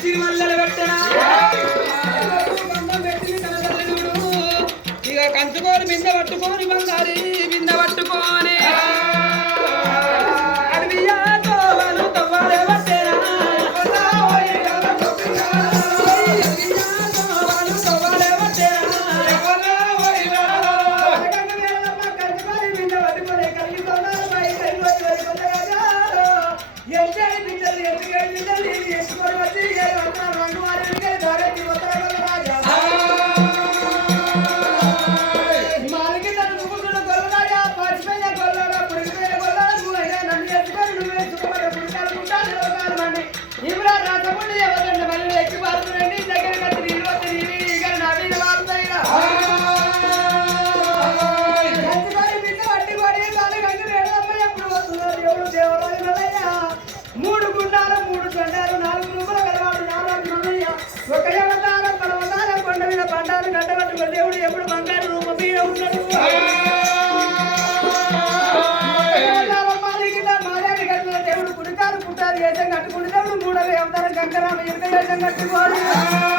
సిరిమల్లెలు పెట్టనా ఇక కంచుకోని బిందె పట్టుకొని బంగారి బిందె పట్టుకొని దేవుడు ఎప్పుడు బంగారు రూపం మీద ఉన్నాడు దేవుడు కుడికారు పుట్టారు ఏసం కట్టుకుంటే దేవుడు 3వ అవతారం గంగరామ ఎరుక ఏసం కట్టుకోవాలి